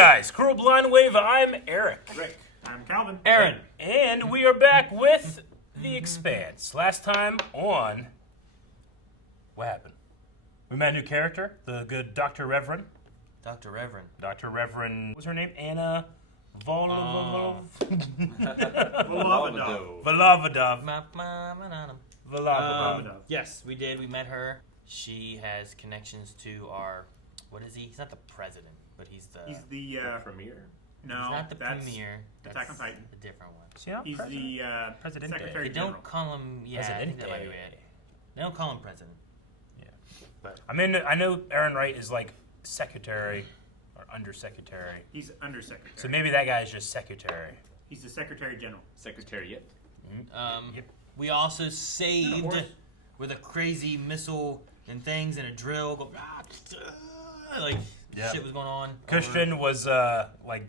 guys, Cruel Blind Wave, I'm Eric. Rick. I'm Calvin. Aaron. And we are back with The Expanse. Last time on... What happened? We met a new character, the good Dr. Reverend. Dr. Reverend. Dr. Reverend... What's her name? Anna... Volavadov. Yes, we did. We met her. She has connections to our... What is he? He's not the president, but he's the premier. No, he's not the premier. Attack on Titan. A different one. He's the President. Secretary They General. don't call him... Yeah, I think that might be it. They don't call him president. Yeah. But I mean, I know Aaron Wright is like secretary or undersecretary. He's undersecretary. So maybe that guy is just secretary. He's the Secretary General. Secretariat. Yep. We also saved with a crazy missile and things and a drill. Go, like shit was going on. Christian was like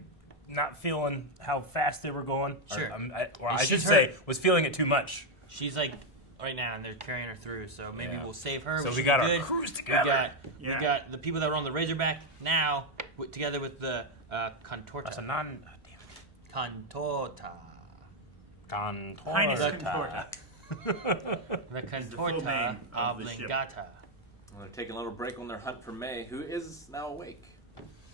not feeling how fast they were going. Sure. Or I should say was feeling it too much. She's like right now, and they're carrying her through. So maybe we'll save her. So we got our crews together. We got the people that were on the Razorback now together with the Contorta. That's a non. Contorta. Highness Contorta. The Contorta Obligata. Well, they're taking a little break on their hunt for May, who is now awake.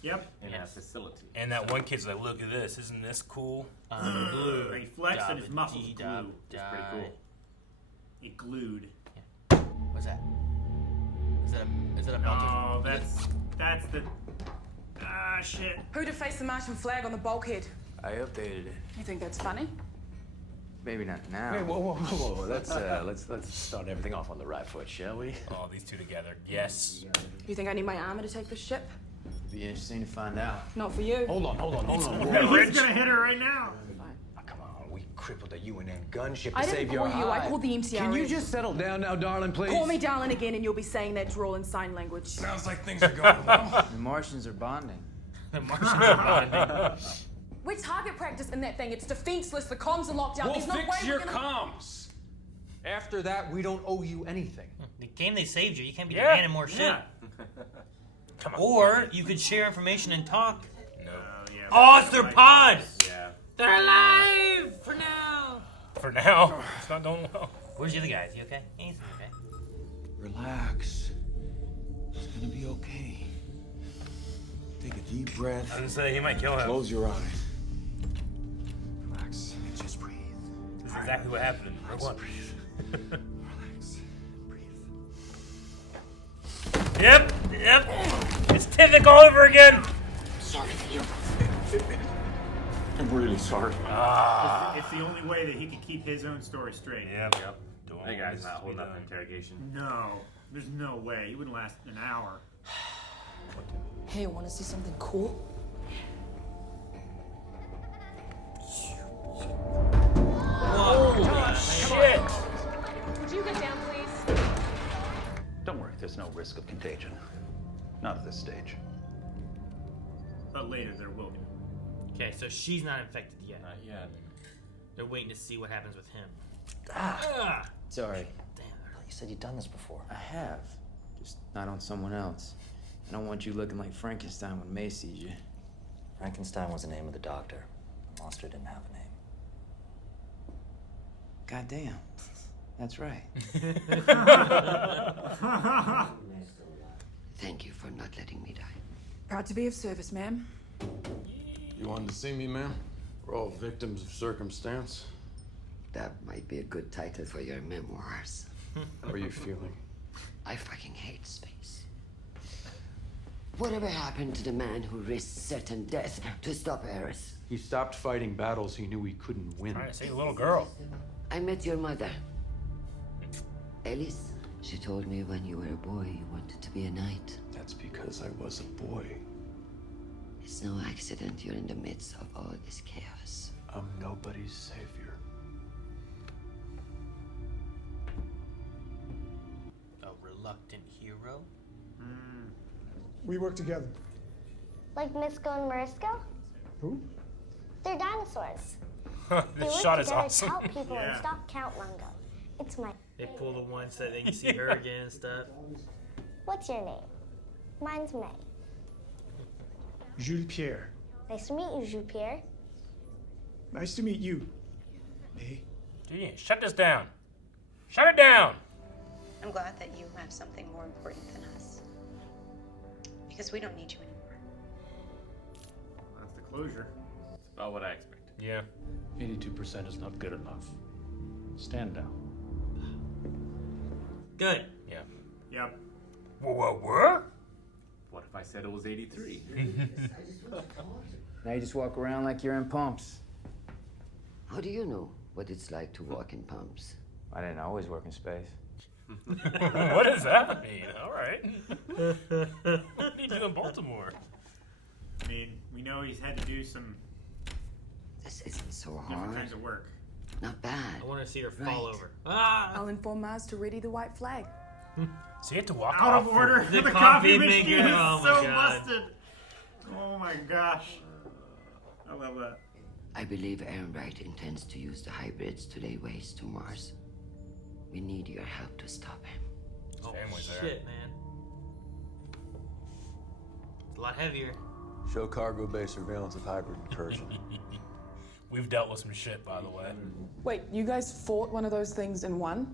Yep. In a facility. And that one kid's like, look at this. Isn't this cool? Glue. He flexed and his muscles glue. It's pretty cool. It glued. Yeah. What's that? Is that a No, that's the... shit. Who defaced the Martian flag on the bulkhead? I updated it. You think that's funny? Maybe not now. Wait, whoa. Let's start everything off on the right foot, shall we? Oh, these two together. Yes. You think I need my armor to take this ship? Be interesting to find out. Not for you. Hold on. He's gonna hit her right now. Oh, come on, we crippled a UNN gunship to I save didn't your call you. hide. I called the MCRA. Can you just settle down now, darling, please? Call me darling again and you'll be saying that drawl in sign language. Sounds like things are going well. The Martians are bonding. The Martians are bonding. We're target practice in that thing. It's defenseless. The comms are locked down. We'll There's no fix way your we're gonna... comms. After that, we don't owe you anything. The game they saved you. You can't be demanding more shit. Come on. Or you could share information and talk. No. Oh, it's their pod! Yeah. They're alive for now. For now, it's not going well. Where's the other guys? You okay? He's okay. Relax. It's gonna be okay. Take a deep breath. I was gonna say he might kill him. Close your eyes. Relax. Just breathe. This is exactly what happened in Rogue One. Relax. Breathe. Yep. It's Tivik all over again. I'm sorry for you. I'm really sorry. It's the only way that he can keep his own story straight. Yep. That guy's not holding up an interrogation. No, there's no way. He wouldn't last an hour. Hey, want to see something cool? Holy shit. Would you get down, please? Don't worry, there's no risk of contagion. Not at this stage. But later there will be. Okay, so she's not infected yet. Not yet. They're waiting to see what happens with him. Sorry. Damn. You said you'd done this before. I have. Just not on someone else. I don't want you looking like Frankenstein when May sees you. Frankenstein was the name of the doctor. The monster didn't have a name. Goddamn. That's right. Thank you for not letting me die. Proud to be of service, ma'am. You wanted to see me, ma'am? We're all victims of circumstance. That might be a good title for your memoirs. How are you feeling? I fucking hate space. Whatever happened to the man who risked certain death to stop Eris? He stopped fighting battles he knew he couldn't win. Trying to save a little girl. I met your mother. Alice. She told me when you were a boy you wanted to be a knight. That's because I was a boy. It's no accident you're in the midst of all this chaos. I'm nobody's savior. A reluctant hero? We work together. Like Misko and Mariska? Who? They're dinosaurs. This shot is together awesome. To help people and stop Count Mungo. It's my... They pull the one so that they can see her again and stuff. What's your name? Mine's May. Jules Pierre. Nice to meet you, Jean-Pierre. Nice to meet you. Hey. Gee, shut this down. Shut it down. I'm glad that you have something more important than us. Because we don't need you anymore. That's the closure. That's about what I expected. Yeah. 82% is not good enough. Stand down. Good. Yeah. Yep. What? What if I said it was 83? Now you just walk around like you're in pumps. How do you know what it's like to walk in pumps? I didn't always work in space. What does that mean? All right. What do you do in Baltimore? I mean, we know he's had to do some This isn't so different hard. kinds of work. Not bad. I want to see her Right. fall over. Ah! I'll inform Mars to ready the white flag. So you have to walk Out off of order. The The coffee coffee machine maker. is Oh my so God. busted. Oh my gosh. I love that. I believe Ehrenreich intends to use the hybrids to lay waste to Mars. We need your help to stop him. Oh, family's there. shit, man. It's a lot heavier. Show cargo bay surveillance of hybrid incursion. We've dealt with some shit, by the way. Wait, you guys fought one of those things and won?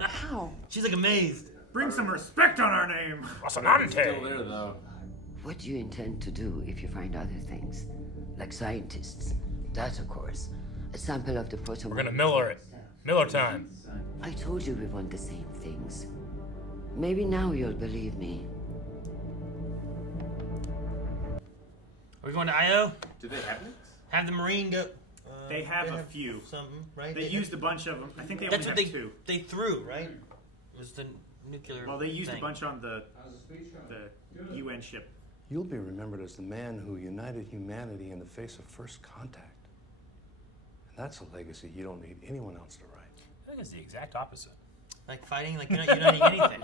How? She's like amazed. Bring some respect on our name. Still there though. What do you intend to do if you find other things? Like scientists, data cores, a sample of the proton. We're gonna Miller it. Miller time. I told you we want the same things. Maybe now you'll believe me. Are we going to IO? Do they have nukes? Have the Marine go. They have a few. Something, right? They used a bunch of them. I think they That's only what have two. they threw, right? It was the nuclear. Well, they used thing. a bunch on the UN ship. You'll be remembered as the man who united humanity in the face of first contact. And that's a legacy you don't need anyone else to write. I think it's the exact opposite. Like fighting, like you're not uniting anything.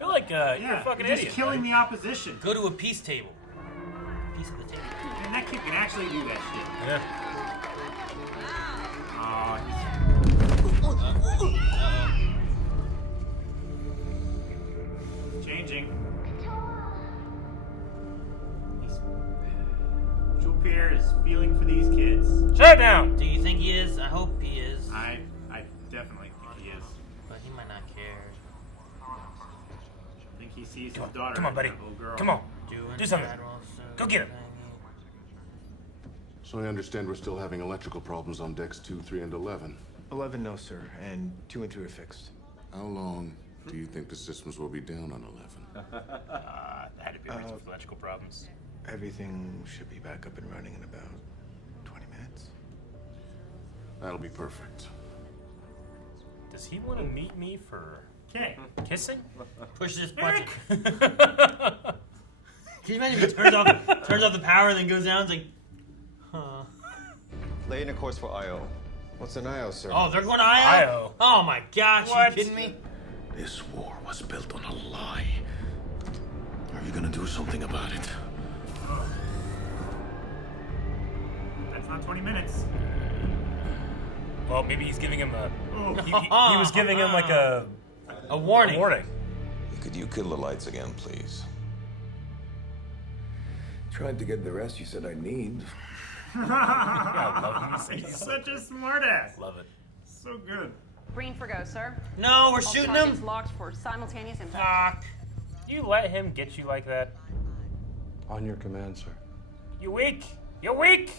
You're like, you're a fucking just idiot. killing buddy. the opposition. Go to a peace table. Piece of the table. And that kid can actually do that shit. Yeah. He's changing. Jean-Pierre is feeling for these kids. Shut it down! Do you think he is? I hope he is. I definitely think he is. But he might not care. I think he sees his daughter. Come on, buddy. as a little girl. Come on. Doing Do something. that also. Go get him. So I understand we're still having electrical problems on decks 2, 3, and 11. 11, no, sir. And 2 and 3 are fixed. How long do you think the systems will be down on 11? That had to be reason for electrical problems. Everything should be back up and running in about 20 minutes. That'll be perfect. Does he want to meet me for kissing? Push this button. Can you imagine if he turns off the power and then goes down? It's like, huh. Lay in a course for IO. What's an IO, sir? Oh, they're going to IO? Oh my gosh, What? you kidding me? This war was built on a lie. Are you gonna do something about it? That's not 20 minutes. Well, maybe he's giving him a. Oh. He was giving him like a warning. A warning. Could you kill the lights again, please? Tried to get the rest you said I need. I love him. He's such a smartass. Love it. So good. Green for go, sir. No, we're All shooting targets him. locked for simultaneous impact. Fuck. You let him get you like that? On your command, sir. You weak. You're weak.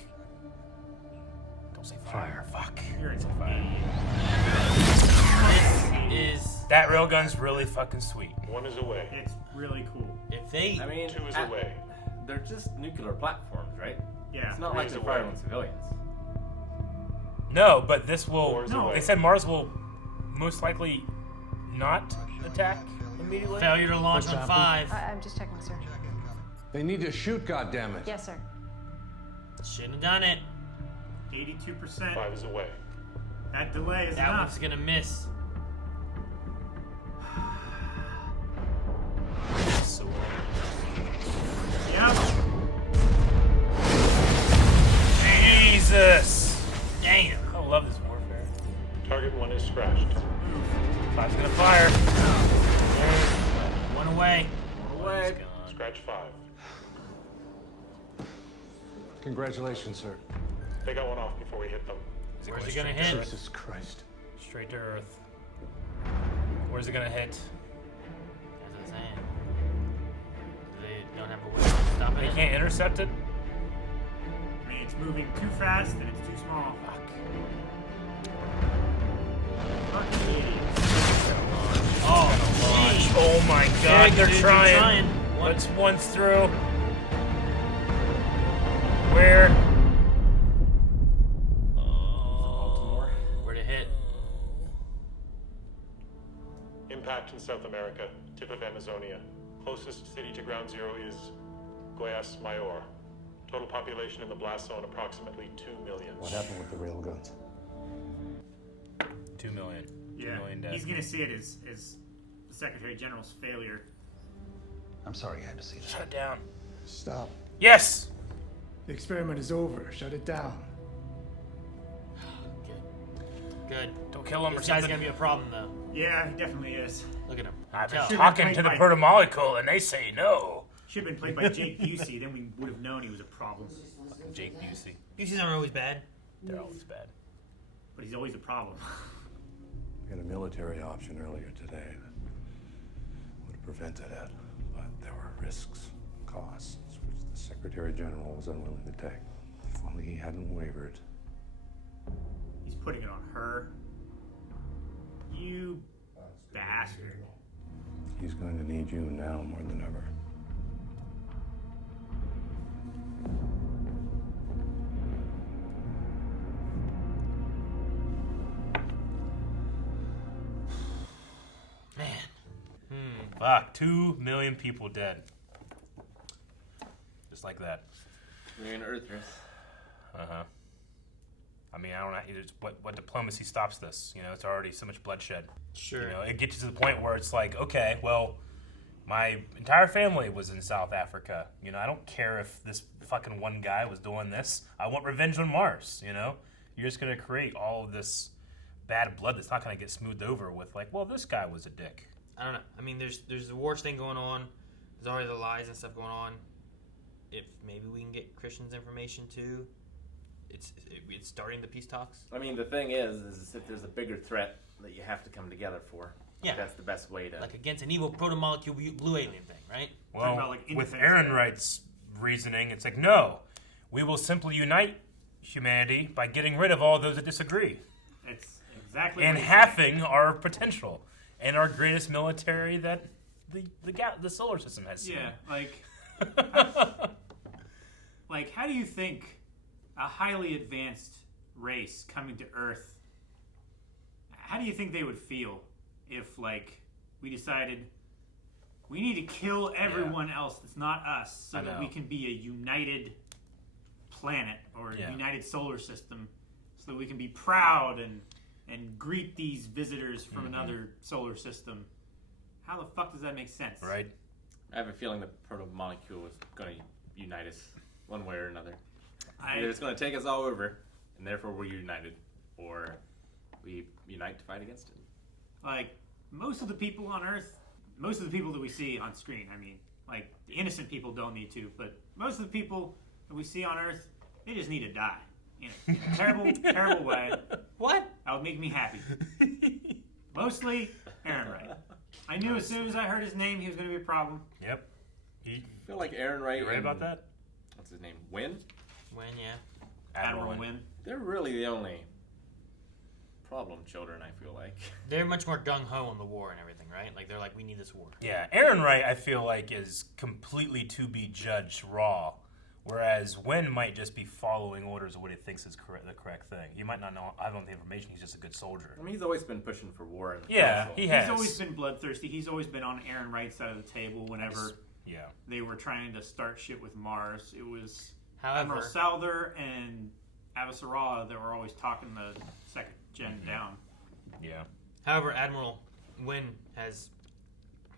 Don't say fire. Fuck. You're Say fire. This is That railgun's really fucking sweet. 1 is away. It's really cool. if they. I mean, 2 is away. they're just nuclear platforms, right? Yeah. It's not like they're firing on civilians. No, but this will. Mars away. They said Mars will most likely not attack immediately. Failure to launch What's on happening? 5. I'm just checking, sir. They need to shoot, goddammit. Yes, sir. Shouldn't have done it. 82%. 5 is away. That delay is That enough. one's gonna miss. So, Yep. Jesus. Damn. I love this warfare. Target 1 is scratched. 5's gonna fire. One away. Away. Scratch 5. Congratulations, sir. They got one off before we hit them. Where's it gonna hit? Jesus Christ. Straight to Earth. Where's it gonna hit? That's what I'm saying. They don't have a way to stop They it. can't intercept it? I mean, it's moving too fast and it's too small. Fuck. Fucking idiots. Oh my god, Big, they're dude, trying. One's through. Where? Where'd it hit? Impact in South America, tip of Amazonia. Closest city to ground zero is Guayas Mayor. Total population in the blast zone approximately 2 million. What happened with the railguns? 2 million. Yeah, 2 million dead. he's gonna see it as the Secretary General's failure. I'm sorry you had to see that. Shut it down. Stop. Yes! The experiment is over. Shut it down. Good. Don't kill him or This guy's something. gonna be a problem, though. Yeah, he definitely is. Look at him. I've been Tell. talking to the protomolecule and they say no. Should have been played by Jake Busey, then we would have known he was a problem. Fucking Jake Busey. Busey's aren't always bad. They're always bad. But he's always a problem. We had a military option earlier today that would have prevented it, but there were risks, costs, which the Secretary General was unwilling to take. If only he hadn't wavered. He's putting it on her. You bastard. He's going to need you now more than ever. Fuck, 2 million people dead. Just like that. We're in Earthers. Uh-huh. I mean, I don't know what diplomacy stops this. You know, it's already so much bloodshed. Sure. You know, it gets to the point where it's like, okay, well, my entire family was in South Africa. You know, I don't care if this fucking one guy was doing this. I want revenge on Mars, you know? You're just going to create all of this bad blood that's not going to get smoothed over with like, well, this guy was a dick. I don't know. I mean, there's the wars thing going on. There's already the lies and stuff going on. If maybe we can get Christian's information too, it's starting the peace talks. I mean, the thing is if there's a bigger threat that you have to come together for. Yeah. That's the best way to. Like against an evil proto-molecule blue alien thing, right? Well, about, like, with indefense, Aaron right? Wright's reasoning, it's like, no, we will simply unite humanity by getting rid of all those that disagree. It's exactly And what he halving our potential and our greatest military that the solar system has seen. Yeah, like how do you think a highly advanced race coming to Earth, how do you think they would feel if, like, we decided we need to kill everyone else that's not us so that we can be a united planet or a united solar system so that we can be proud and greet these visitors from another solar system? How the fuck does that make sense? Right. I have a feeling the proto-molecule is going to unite us one way or another. Either it's going to take us all over, and therefore we're united, or we unite to fight against it. Like, most of the people on Earth, most of the people that we see on screen, I mean, like, the innocent people don't need to, but most of the people that we see on Earth, they just need to die. In a terrible, terrible way. What? That would make me happy. Mostly Aaron Wright. I knew as soon as I heard his name, he was going to be a problem. Yep. I feel like Aaron Wright. You right about that? What's his name? Wynn? Wynn, yeah. Admiral Wynn. They're really the only problem children, I feel like. They're much more gung-ho on the war and everything, right? Like, they're like, we need this war. Yeah, Aaron Wright, I feel like, is completely to be judged raw, whereas Wynn might just be following orders of what he thinks is the correct thing. He might not know. I don't know the information. He's just a good soldier. I mean, he's always been pushing for war. In the council. He has. He's always been bloodthirsty. He's always been on Aaron Wright's side of the table whenever they were trying to start shit with Mars. It was Admiral Souther and Avasarala that were always talking the second gen down. Yeah. However, Admiral Wynn has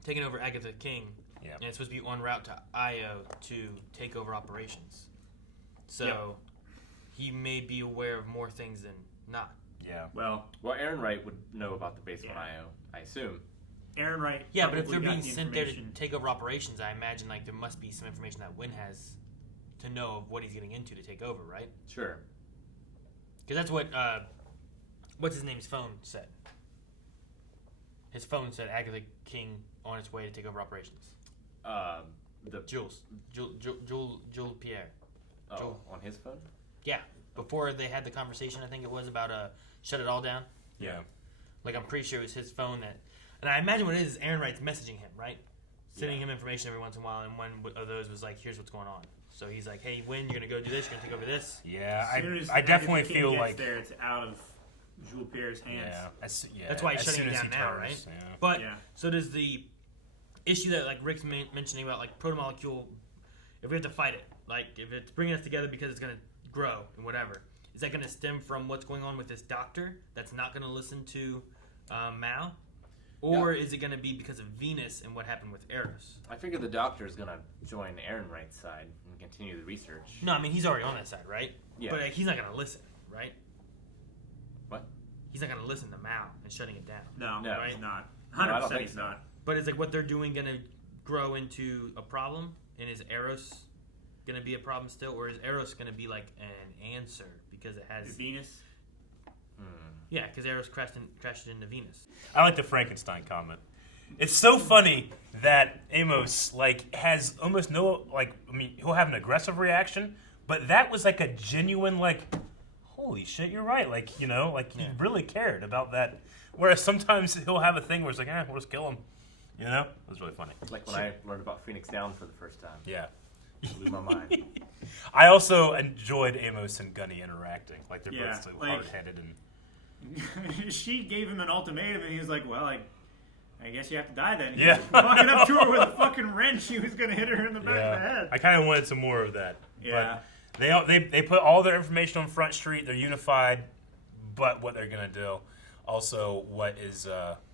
taken over Agatha King, and it's supposed to be en route to Io to take over operations. So he may be aware of more things than not. Yeah. Well, Aaron Wright would know about the base on Io, I assume. Aaron Wright. Yeah, but if they're probably got being the sent there to information. take over operations, I imagine like there must be some information that Wynn has to know of what he's getting into to take over, right? Sure. Because that's what what's his name's phone said. His phone said Agatha King on its way to take over operations. Jules Pierre. Oh, on his phone? Yeah, before they had the conversation, I think it was about shut it all down. Yeah. Like, I'm pretty sure it was his phone that... And I imagine what it is Aaron Wright's messaging him, right? Sending him information every once in a while, and one of those was like, here's what's going on. So he's like, hey, when you're going to go do this, you're going to take over this. Yeah, I definitely feel like... there, it's out of Jules Pierre's hands. Yeah, that's why he's shutting it down now, right? Yeah. But, so does the issue that, like, Rick's mentioning about, like, proto-molecule, if we have to fight it, like, if it's bringing us together because it's going to grow and whatever, is that going to stem from what's going on with this doctor that's not going to listen to Mao? Or is it going to be because of Venus and what happened with Eros? I figure the doctor is going to join Aaron Wright's side and continue the research. No, I mean, he's already on that side, right? Yeah. But he's not going to listen, right? What? He's not going to listen to Mao and shutting it down. No, right? he's not. 100% I don't think he's so. not. But is like what they're doing going to grow into a problem? And is Eros going to be a problem still? Or is Eros going to be like an answer because it has... Venus? Yeah, because Eros crashed into Venus. I like the Frankenstein comment. It's so funny that Amos like has almost no like. I mean, he'll have an aggressive reaction, but that was like a genuine like, holy shit, you're right. Like he really cared about that. Whereas sometimes he'll have a thing where it's like, we'll just kill him. You know, it was really funny. Like when I learned about Phoenix Down for the first time. Yeah. It blew my mind. I also enjoyed Amos and Gunny interacting. Like they're both so hard-headed and. She gave him an ultimatum, and he was like, "Well, I guess you have to die then." He Yeah, was walking up to her with a fucking wrench. He was gonna hit her in the back of the head. I kind of wanted some more of that. Yeah. But they put all their information on Front Street. They're unified, but what they're gonna do. Also, what is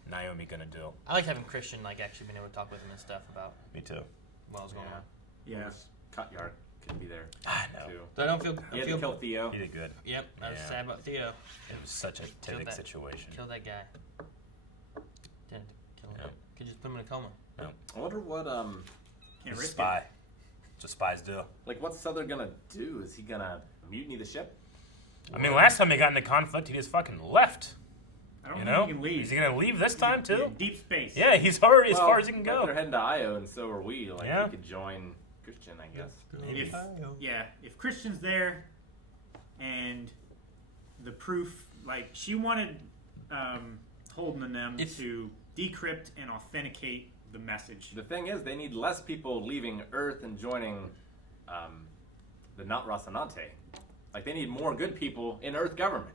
Naomi gonna do? I like having Christian like actually being able to talk with him and stuff about. Me too. What was going on? Yeah. Cutyard could be there. I know. Too. So I don't feel. He had to kill Theo. He did good. Yep, I was sad about Theo. It was such a terrible situation. Kill that guy. Didn't kill him. Could just put him in a coma. No. I wonder what Can't He's a risk spy. it. That's what spies do. Like what's Souther gonna do? Is he gonna mutiny the ship? I mean, last time they got into conflict, he just fucking left. I don't You think know? he can leave. Is he gonna leave this time too? Yeah, deep space. Yeah, he's already as Well, far as he can like go. they're heading to Io, and so are we. Like Yeah. he could join Christian, I guess. Maybe. If Christian's there, and the proof, like she wanted Holden and them to decrypt and authenticate the message. The thing is, they need less people leaving Earth and joining the not Rocinante. Like they need more good people in Earth government.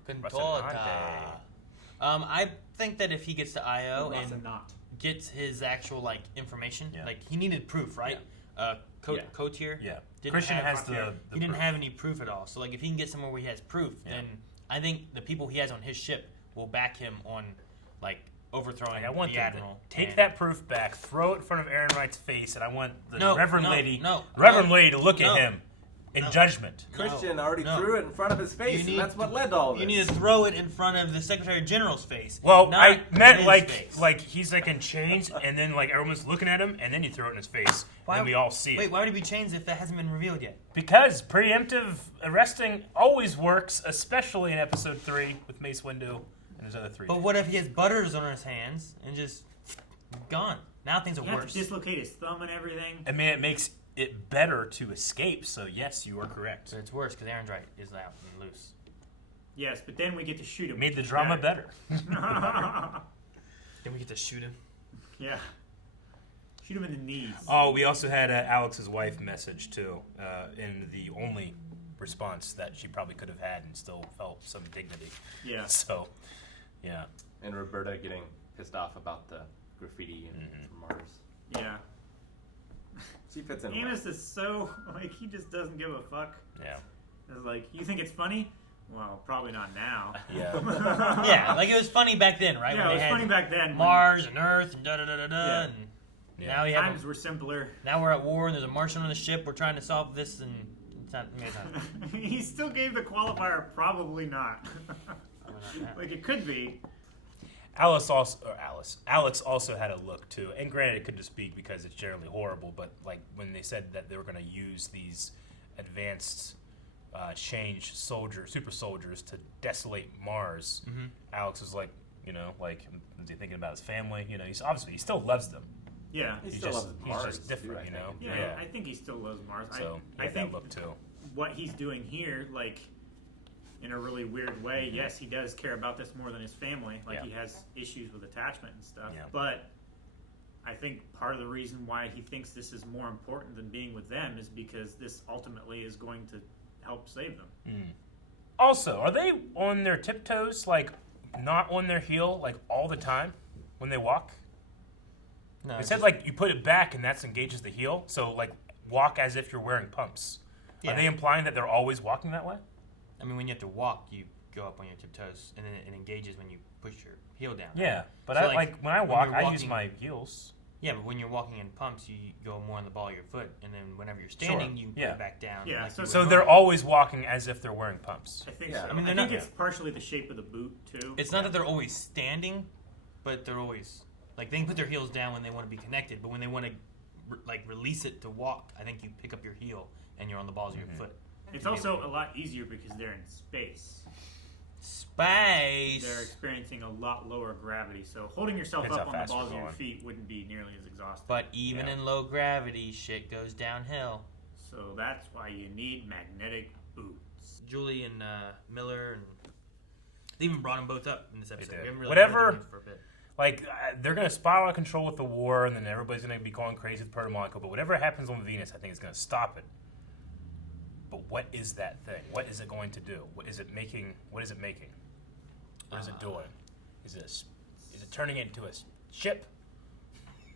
I think that if he gets to IO and Rocinante. gets his actual like information, like he needed proof, right? Cotier, Yeah. didn't Christian have, has the he didn't proof. have any proof at all. So like if he can get somewhere where he has proof, then I think the people he has on his ship will back him on like overthrowing I want the them to admiral. take and- that proof back, throw it in front of Aaron Wright's face, and I want the No, Reverend no, Lady, no, Reverend no, Lady, to look no, at him in no. judgment. Christian already threw it in front of his face, and that's what led to all this. You need to throw it in front of the Secretary General's face. Well, not I meant his like face. he's like in chains, and then like everyone's looking at him, and then you throw it in his face, and we all see Wait, it. why would he be chained if that hasn't been revealed yet? Because preemptive arresting always works, especially in Episode 3 with Mace Windu and his other 3. But what if he has butters on his hands and just gone? Now things are He had worse. to dislocate his thumb and everything. I mean, it makes it better to escape, so yes, you are correct. But it's worse because Aaron Wright is out and loose. Yes, but then we get to shoot him. Made the which is drama better. Then we get to shoot him. Yeah. Shoot him in the knees. Oh, we also had Alex's wife message too, in the only response that she probably could have had and still felt some dignity. Yeah. So, yeah. And Roberta getting pissed off about the graffiti from Mars. Yeah. She fits in. Amos is so like he just doesn't give a fuck. Yeah. It's like, you think it's funny? Well, probably not now. Yeah. Yeah, like it was funny back then, right? Yeah, When it was they had funny back then. Mars and Earth and da da da da da. Yeah. And now we have Times were simpler. Now we're at war and there's a Martian on the ship. We're trying to solve this and it's not. I mean, it's not. He still gave the qualifier, probably not. Like it could be. Alex also had a look too, and granted, it could just be because it's generally horrible. But like when they said that they were going to use these advanced super soldiers to desolate Mars. Mm-hmm. Alex was like, is he thinking about his family? He still loves them. Yeah, he still loves Mars. He's just different, too, I think he still loves Mars. So I think that look too. What he's doing here, like, in a really weird way, yes, he does care about this more than his family. Like, he has issues with attachment and stuff. Yeah. But I think part of the reason why he thinks this is more important than being with them is because this ultimately is going to help save them. Also, are they on their tiptoes, like, not on their heel, like, all the time when they walk? No. It said, like, you put it back and that engages the heel. So, like, walk as if you're wearing pumps. Yeah. Are they implying that they're always walking that way? I mean, when you have to walk, you go up on your tiptoes, and then it engages when you push your heel down. Yeah, but So, when I walk, I use my heels. Yeah, but when you're walking in pumps, you go more on the ball of your foot, and then whenever you're standing, you put it back down. Yeah, like so they're always walking as if they're wearing pumps. I think Yeah. so. I mean, I think it's partially the shape of the boot, too. It's not that they're always standing, but they're always... Like, they can put their heels down when they want to be connected, but when they want to, release it to walk, I think you pick up your heel, and you're on the balls of your foot. It's also a lot easier because they're in space. Space! They're experiencing a lot lower gravity, so holding yourself Depends up how on the fast balls of you're your going. feet wouldn't be nearly as exhausting. But even in low gravity, shit goes downhill. So that's why you need magnetic boots. Julie and Miller, and they even brought them both up in this episode. We haven't really Whatever. heard their names for a bit. Like, they're going to spiral out of control with the war, and then everybody's going to be going crazy with proto-molecule. But whatever happens on Venus, I think is going to stop it. But what is that thing? What is it going to do? What is it making? What is it making? What is it doing? Is it turning it into a ship?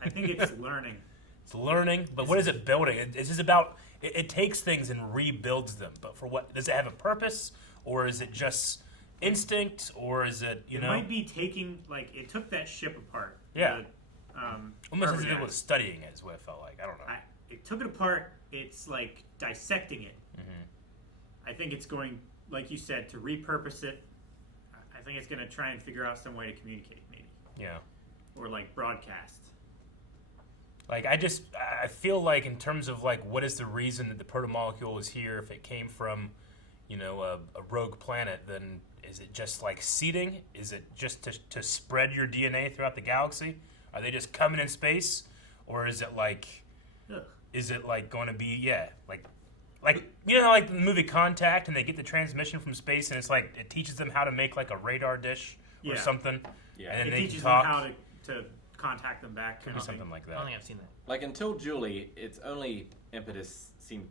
I think it's learning. It's learning, but what is it building? It's just about, it takes things and rebuilds them. But for what? Does it have a purpose? Or is it just instinct? Or is it, It might be taking, like, it took that ship apart. Yeah. Almost as if it Carbon was studying it, is what it felt like. I don't know. It took it apart. It's like dissecting it. Mm-hmm. I think it's going, like you said, to repurpose it. I think it's going to try and figure out some way to communicate, maybe. Yeah. Or like broadcast. Like, I feel like in terms of, like, what is the reason that the protomolecule is here? If it came from, a rogue planet, then is it just, like, seeding? Is it just to spread your DNA throughout the galaxy? Are they just coming in space? Or is it, like, going to be, like, how, like, the movie Contact, and they get the transmission from space, and it's, like, it teaches them how to make, like, a radar dish or something? Yeah. And then it they teaches can talk. them how to contact them back. Could be something like that. I don't think I've seen that. Like, until Julie, its only impetus seemed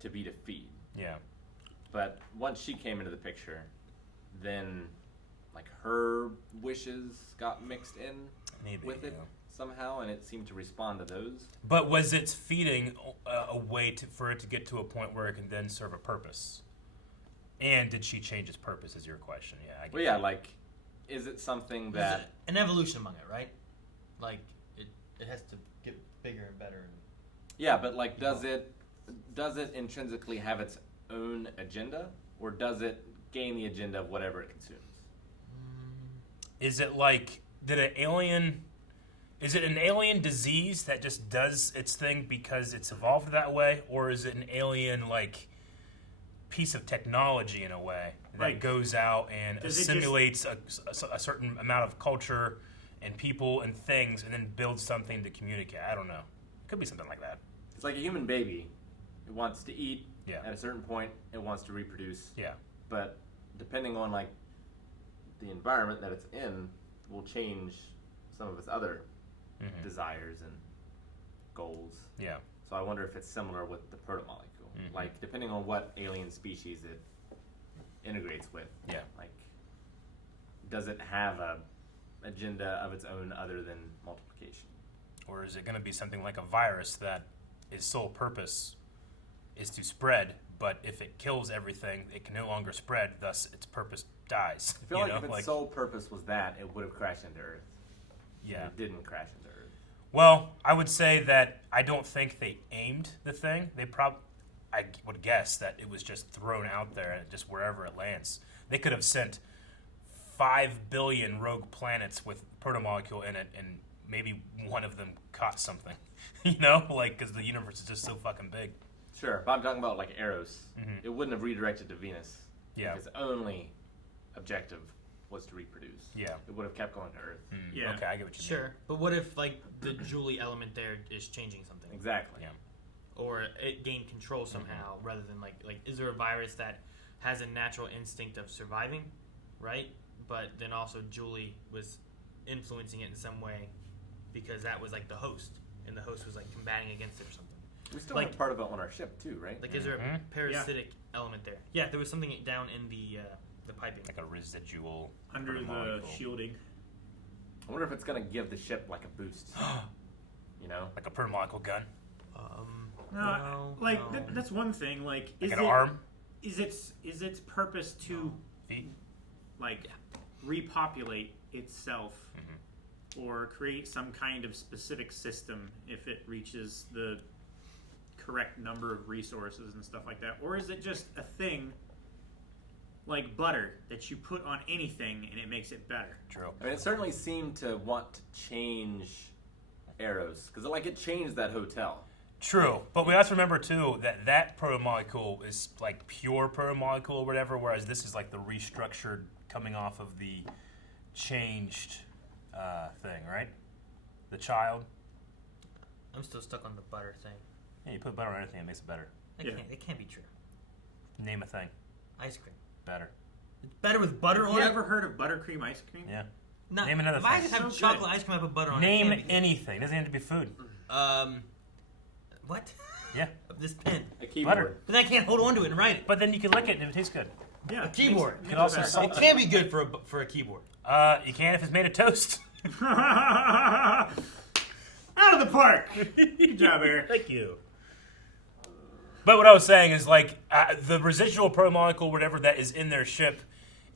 to be to feed. Yeah. But once she came into the picture, then, like, her wishes got mixed in with it somehow, and it seemed to respond to those. But was its feeding a way for it to get to a point where it can then serve a purpose? And did she change its purpose, is your question? Yeah, I get Well, yeah, like, is it something that... An evolution among it, right? Like, it has to get bigger and better. Yeah, but, like, does it intrinsically have its own agenda, or does it gain the agenda of whatever it consumes? Is it like, is it an alien disease that just does its thing because it's evolved that way, or is it an alien, like, piece of technology in a way that goes out and assimilates a certain amount of culture and people and things, and then builds something to communicate? I don't know. It could be something like that. It's like a human baby. It wants to eat. Yeah. At a certain point, it wants to reproduce. Yeah. But depending on, like, the environment that it's in, will change some of its other desires and goals. Yeah. So I wonder if it's similar with the protomolecule. Like, depending on what alien species it integrates with. Yeah. Like, does it have a agenda of its own other than multiplication? Or is it going to be something like a virus that its sole purpose is to spread, but if it kills everything, it can no longer spread, thus its purpose dies? I feel like if its sole purpose was that, it would have crashed into Earth. Yeah. And it didn't crash into Earth. Well, I would say that I don't think they aimed the thing. I would guess that it was just thrown out there and just wherever it lands. They could have sent 5 billion rogue planets with protomolecule in it, and maybe one of them caught something. Because the universe is just so fucking big. Sure, but I'm talking about like Eros. It wouldn't have redirected to Venus. Yeah. If its only objective was to reproduce. Yeah. It would have kept going to Earth. Yeah. Okay, I get what you mean. Sure, but what if like the Julie element there is changing something? Exactly. Yeah. Or it gained control somehow, rather than like is there a virus that has a natural instinct of surviving, right? But then also Julie was influencing it in some way because that was like the host, and the host was like combating against it or something. We still have part of it on our ship too, right? Like, is there a parasitic element there? Yeah, there was something down in the piping, like a residual under the shielding. I wonder if it's gonna give the ship like a boost. You know, like a protomolecule gun. That's one thing. Like, is an arm? Is its purpose to repopulate itself, or create some kind of specific system if it reaches the correct number of resources and stuff like that, or is it just a thing like butter that you put on anything and it makes it better? True. I mean, it certainly seemed to want to change Eros because it changed that hotel. True, but we have to remember too that protomolecule is like pure protomolecule or whatever, whereas this is like the restructured coming off of the changed thing, right? The child. I'm still stuck on the butter thing. Yeah, you put butter on anything, it makes it better. It can't be true. Name a thing. Ice cream. Better. It's better with butter on it? You ever heard of buttercream ice cream? Yeah. No, Name another if thing. I just have chocolate ice cream, I put butter on it. Name anything. It doesn't have to be food. What? Yeah. This pen. A keyboard. Butter. But then I can't hold on to it and write it. But then you can lick it and it tastes good. Yeah. A keyboard. You can also salt it can be good for a keyboard. You can if it's made of toast. Out of the park. Good job, Eric. Thank you. But what I was saying is the residual protomolecule, whatever that is in their ship,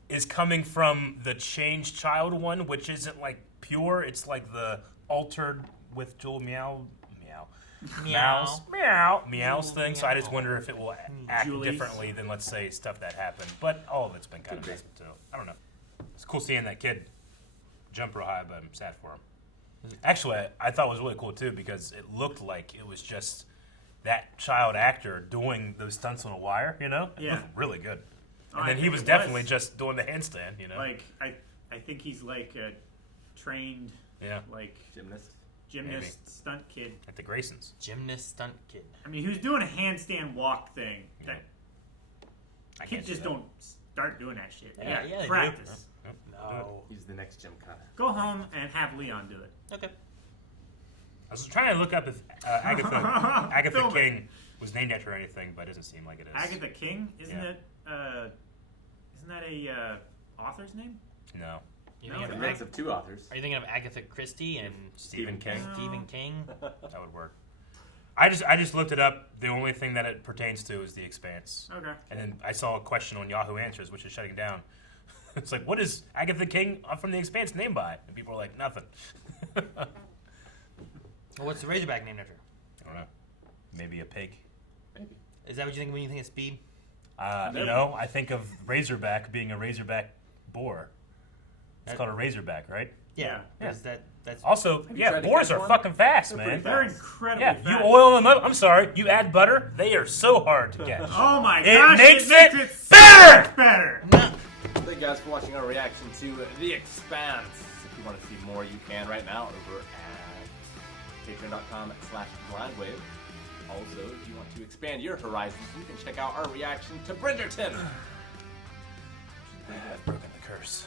is coming from the changed child one, which isn't like pure. It's like the altered with Joel meows thing. So I just wonder if it will act differently than, let's say, stuff that happened. But all of it's been kind of messed up too. I don't know. It's cool seeing that kid jump real high, but I'm sad for him. Actually, I thought it was really cool too because it looked like it was just that child actor doing those stunts on a wire. You know, it looked really good. And then he was definitely just doing the handstand. You know, like I think he's like a trained gymnast stunt kid at the Graysons. Gymnast stunt kid. I mean, he was doing a handstand walk thing. That kids just don't start doing that shit. Yeah, practice. No, he's the next Gymkhana. Go home and have Leon do it. Okay. I was trying to look up if Agatha King was named after anything, but it doesn't seem like it is. Agatha King? Isn't that a author's name? No. It's a mix of two authors. Are you thinking of Agatha Christie and Stephen King? Stephen King. That would work. I just looked it up. The only thing that it pertains to is the Expanse. Okay. And then I saw a question on Yahoo Answers, which is shutting down. It's like, what is Agatha King from the Expanse named by? And people are like, nothing. Well, what's the Razorback named after? I don't know. Maybe a pig. Maybe. Is that what you think when you think of speed? No, I think of Razorback being a Razorback boar. It's called a Razorback, right? Yeah. That's also, boars are fucking fast, man. They're incredibly fast. You oil them up. I'm sorry, you add butter. They are so hard to get. Oh my it gosh! Makes it it better. Thank you guys for watching our reaction to The Expanse. If you want to see more, you can right now over at patreon.com/blindwave. Also, if you want to expand your horizons, you can check out our reaction to Bridgerton. I've broken the curse.